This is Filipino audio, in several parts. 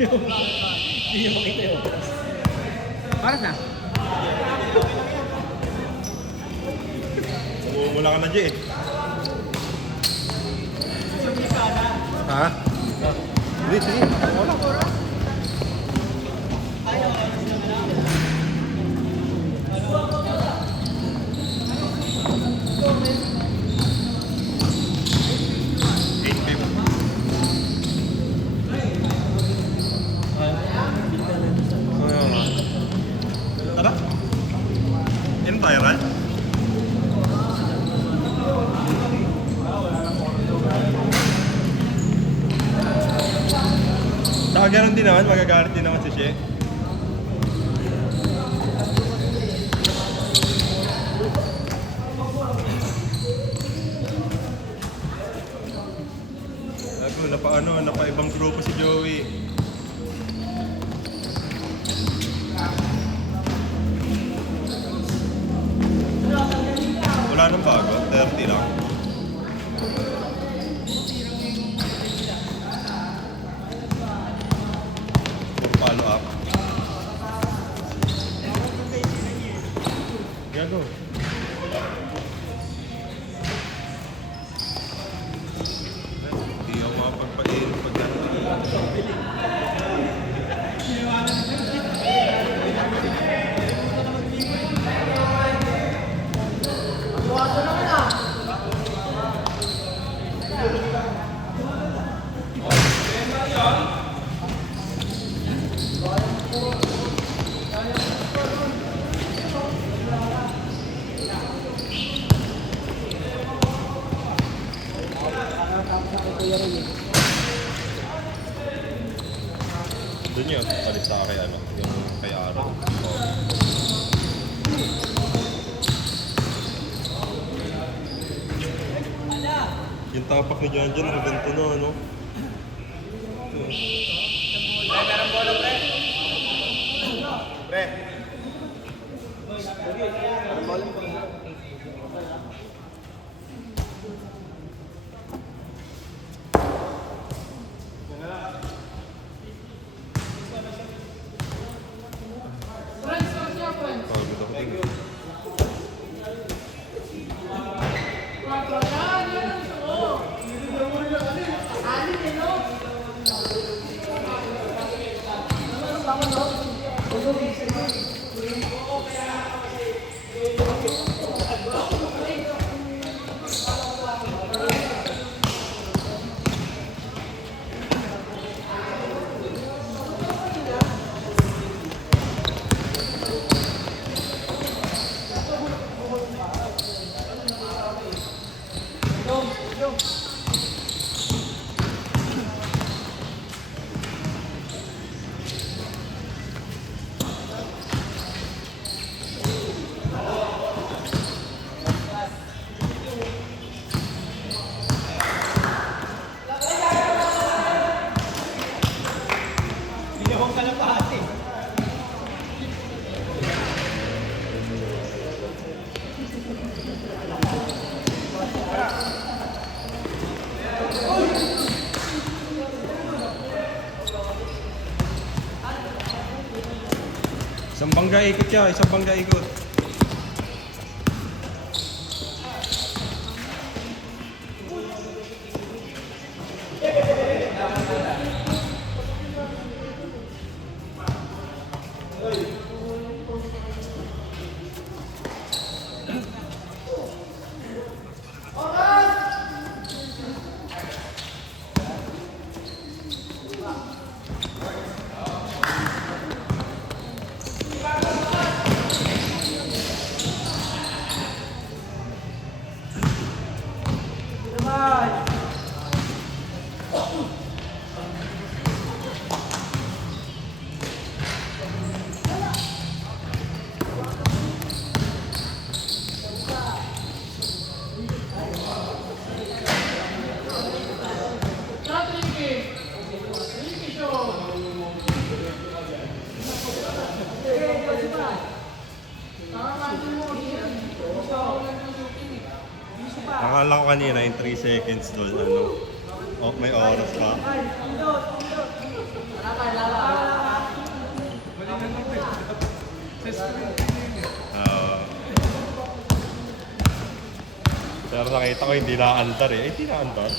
Hindi nyo makita yung oras. Para na? Wala ka na, Jay. Ha? Hindi, sige. Wala. Tara. Yan viral? Saka ganun din naman, magagalit din naman si Shea. Napa ibang grupo si Joey. Wala nang bago, 30 lang. Follow up. Gago. Hindi ako makapagpain pag doon yun, alis sa kay ano, yung kay Aaron. Yung tapak ni John John, nakaganto na, ano? Meron bola, pre. Pre. Meron bola, pre. Isang bangga ikot siya, isang bangga ikot. Akala ko kanina yung 3 seconds doon, ano, oh, may oras pa. Pero nakita ko hindi naandar eh. Hindi naandar.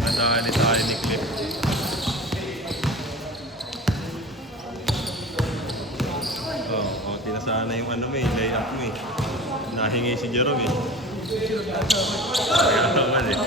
Nadali tayo ni Clip. Okay na sana yung ano mo eh, layup mo eh. Nahingi si Jerome eh. Kaya naman eh.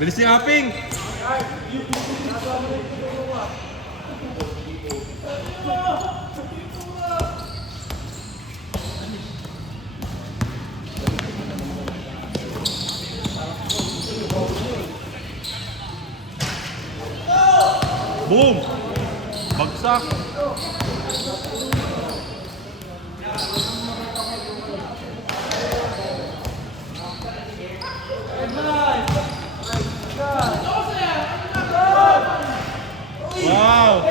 Bilis ni Aping! Boom! Bagsak! Wow!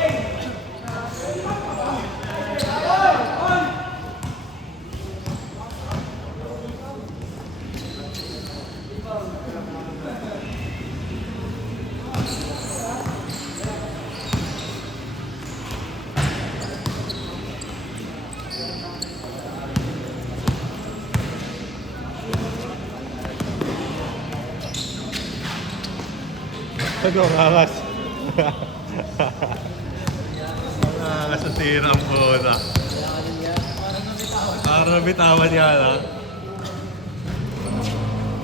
Nag-angas. Angas sa tirang po na. Parang nabitawan niya lang.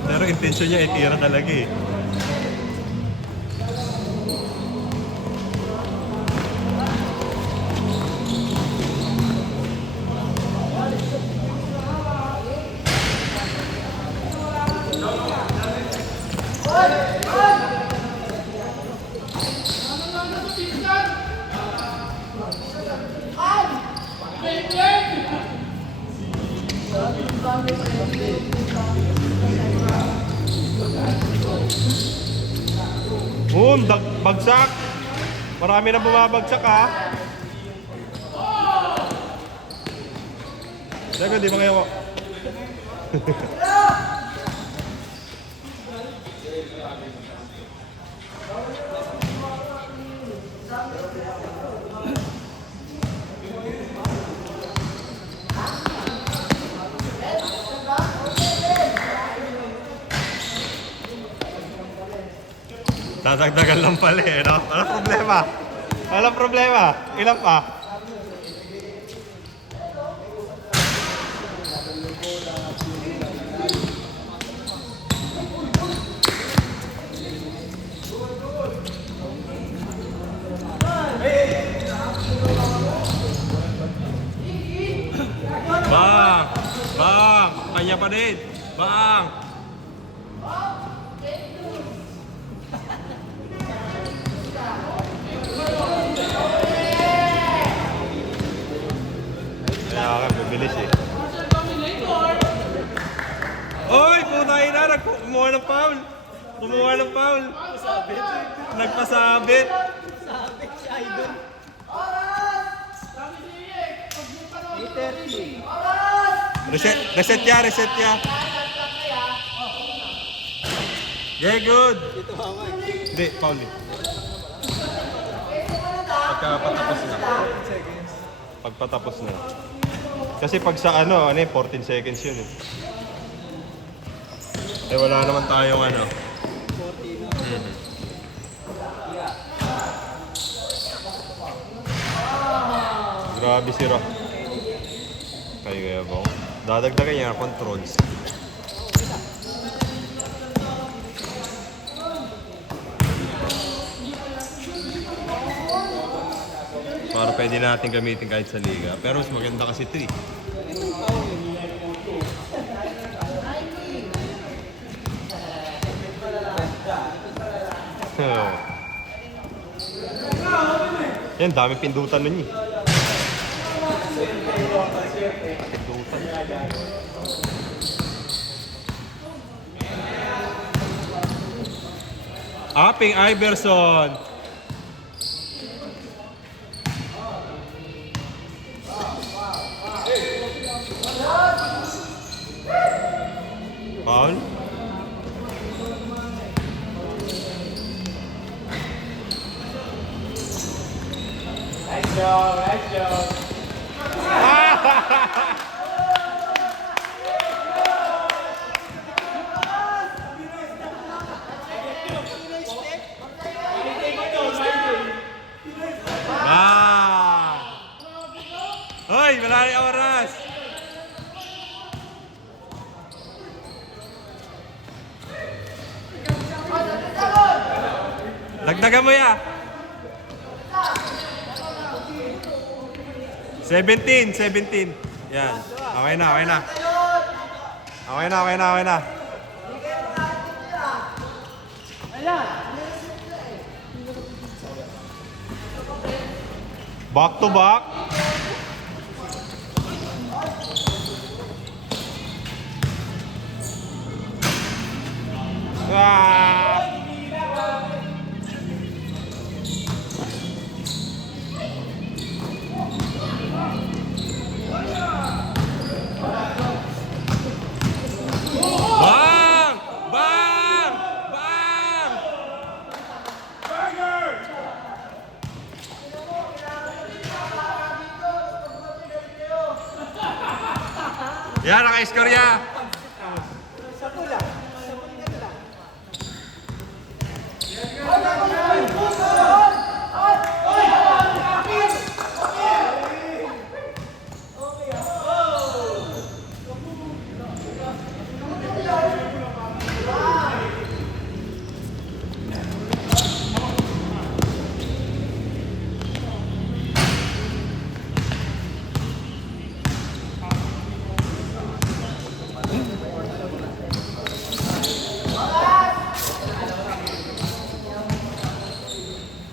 Pero intensyon niya itira talaga eh. Boom! Bagsak! Marami na bumabagsak ha. Dago, di ba kayo? Tatagdagan lang pala eh, no? Walang problema. Walang problema. Ilan pa? Bang! Bang! Kanya pa din. Bang! Bilis eh. Oy! Punay na! Kumuha ng foul! Kumuha ng foul! Nagpasabit! Sabit si Idol. Reset ya! Reset ya! Yeah, good! Hindi, foul eh. Pagkapatapos na. Pagpatapos na. Kasi pag sa ano, 14 seconds yun eh. Eh wala naman tayong ano. 14. Grabe si Rock. Kaya ba? Dadagdagan niya controls. para pwede natin gamitin kahit sa liga. Pero mas maganda kasi ito eh. Yan, dami pindutan nun eh. Pindutan. Aping Iverson. Paul? Nice job, nice job. Hoy, malari ang oras! Dagdagan mo ya! 17. Yan. Okay na, okay na. Okay na, okay na, okay na. Back to back. Ah! Bang! Bang! Bang! Yan, naka-score ya.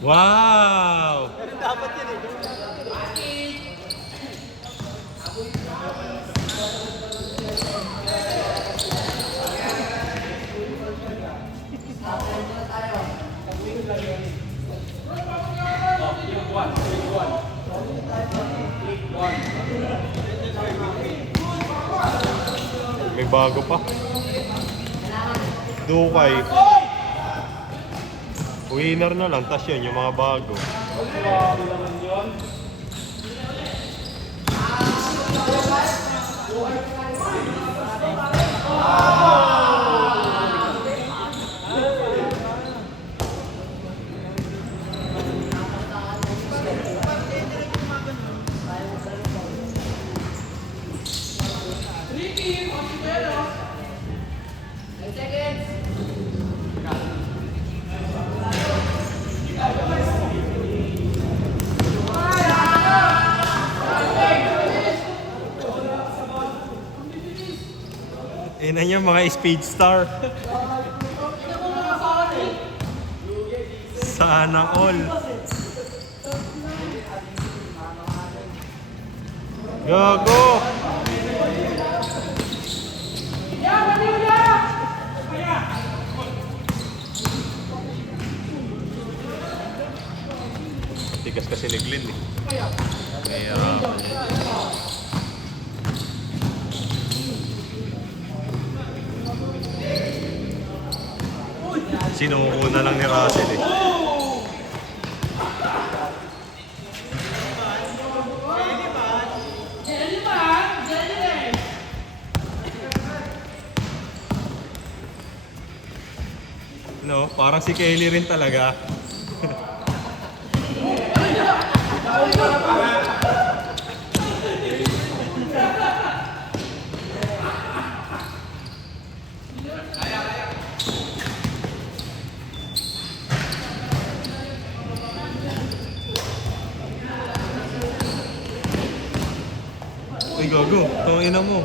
Wow! Dapat yun eh. May bago pa. Dukay. Winner na lang, tas yun, yung mga bago. Ina niyo mga speed star. Sana all. Gago. Tigas kasi ni Glenn eh. Kaya sinuuna lang ni Russell eh. No, parang si Kelly rin talaga. Gago, tangina mo.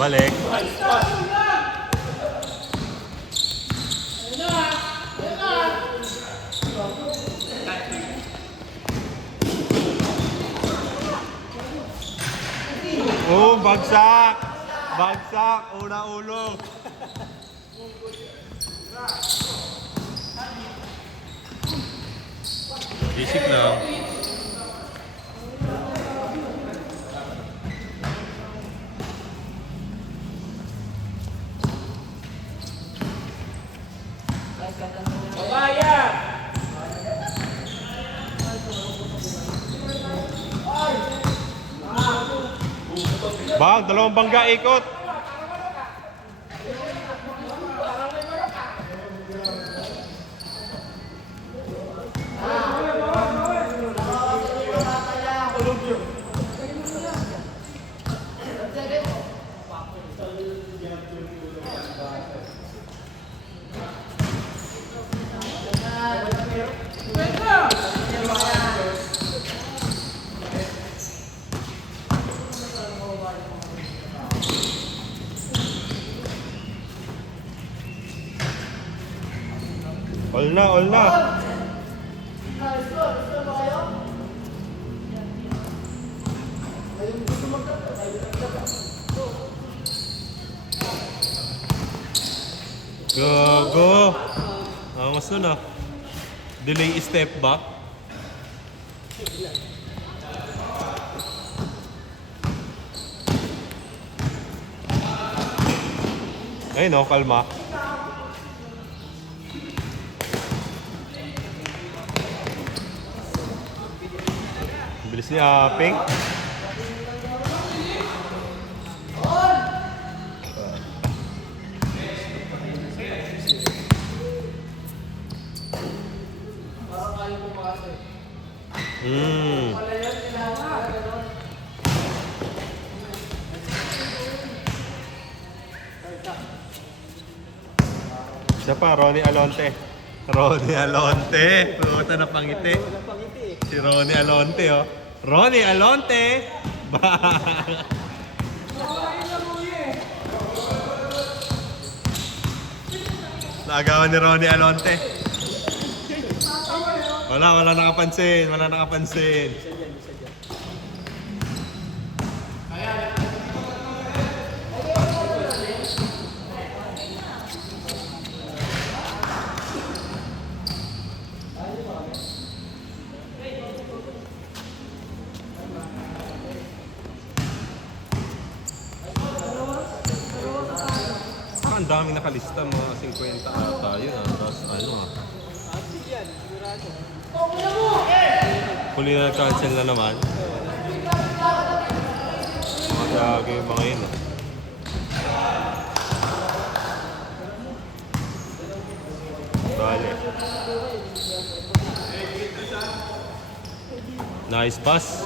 Balik. Oh, bagsak! Bagsak! Una ulo! Basic lang. Babayan! Bang, dalawang bangga ikot. All na, all na. Gago. Angas nun ah. Delay step back. Ay no, kalma. Bilis niya, Pink. Isa pa, Ronnie Alonte. Ronnie Alonte. Puta na pangiti. Si Ronnie Alonte, oh. Ronnie Alonte! Naagawan ni Ronnie Alonte. Wala nakapansin. Wala nakapansin. Ang daming nakalista, mga 50 ata yun ah. Tapos ano ah. Huli na cancel na naman. Mga gagawin yung mga yun ah. Bale. Nice pass.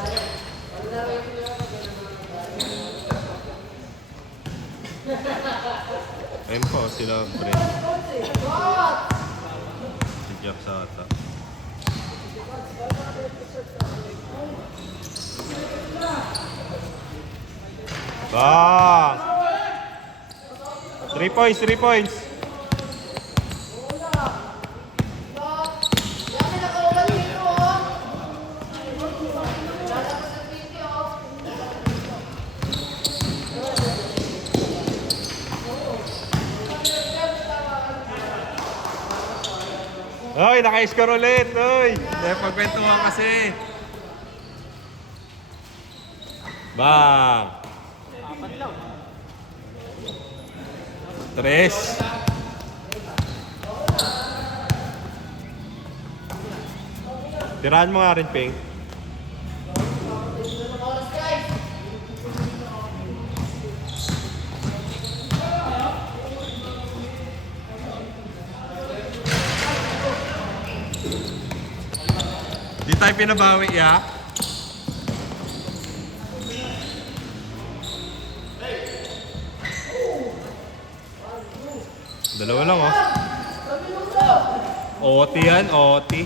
Ayun po sila Brent. Si Jeff sa ata. Bang! 3 points, 3 points. Oy, naka-score ulit. Oy, dahil pagkwentuhan kasi. Bang! 3. Tirahan mo nga rin, Ping. tayo pinabawi, ya. Dalawa lang, oh. OT yan, OT.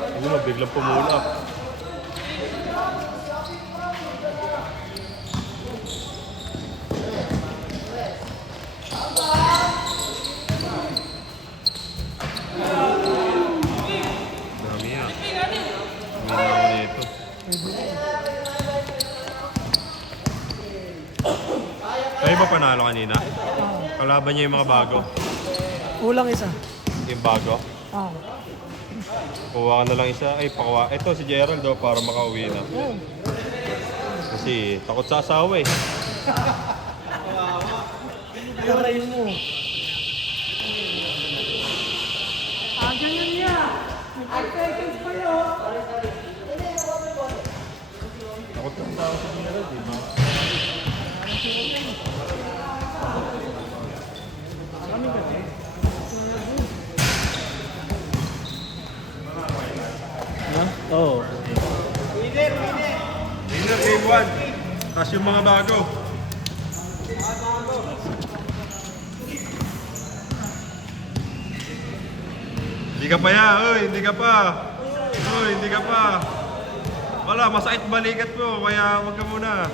Ano mo, biglang pumulak. Dami yan. Dami naman dito. Kayo ba panalo kanina? Kalaban niya yung mga bago. Kulang isa. Yung bago. Ah. Kuha ka na lang isa. Ay, pakuha. Ito si Gerald oh, para makauwi na. Kasi takot sa asawa eh. Aray mo. Ganyan niya. Nag-seconds pa yun. Takot sa asawa si Gerald eh. Kami kasi. Oo. Winner game 1. Tapos yung mga bago. Hindi ka pa ya, oy, hindi ka pa. Oy, hindi ka pa. Wala, masakit balikat mo, kaya wag ka muna.